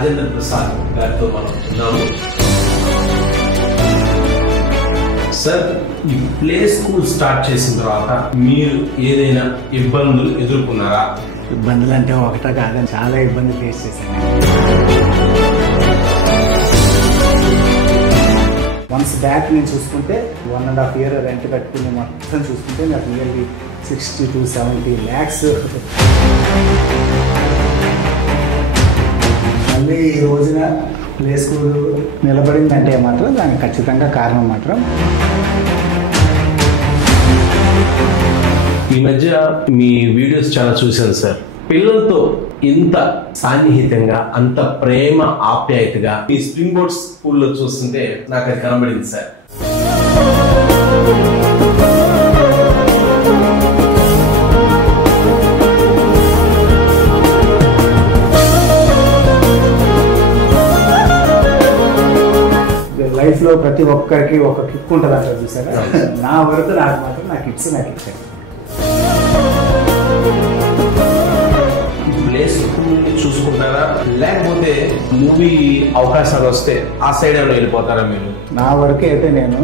రాజేంద్ర ప్రసాద్ గారితో మనం ఉన్నాము. సార్, ఈ ప్లే స్కూల్ స్టార్ట్ చేసిన తర్వాత మీరు ఏదైనా ఇబ్బందులు ఎదుర్కొన్నారా? ఇబ్బందులు అంటే ఒకటా కాదని చాలా ఇబ్బంది ఫేస్ చేశాను. వన్స్ బ్యాక్ నేను చూసుకుంటే 1.5 year రెంట్ కట్టుకుని మొత్తం చూసుకుంటే నాకు నియర్లీ 60 to 70 lakhs. మళ్ళీ ఈ రోజున ప్లే స్కూల్ నిలబడిందంటే మాత్రం దానికి ఖచ్చితంగా కారణం మాత్రం ఈ మధ్య మీ వీడియోస్ చాలా చూశాను సార్. పిల్లలతో ఇంత సాన్నిహితంగా, అంత ప్రేమ ఆప్యాయతగా ఈ స్ప్రింగ్ బోర్డ్ స్కూల్లో చూస్తుంటే నాకు అది కనబడింది సార్. లైఫ్లో ప్రతి ఒక్కరికి ఒక కిక్ ఉంటుంది అంటారు చూసారా. నా వరకు నాకు మాత్రం నా కిడ్స్ నాకు ఇచ్చారు. ప్లే స్కూల్ చూసుకుంటారా, లేకపోతే మూవీ అవకాశాలు వస్తే ఆ సైడ్ ఏమైనా వెళ్ళిపోతారా మీరు? నా వరకు అయితే నేను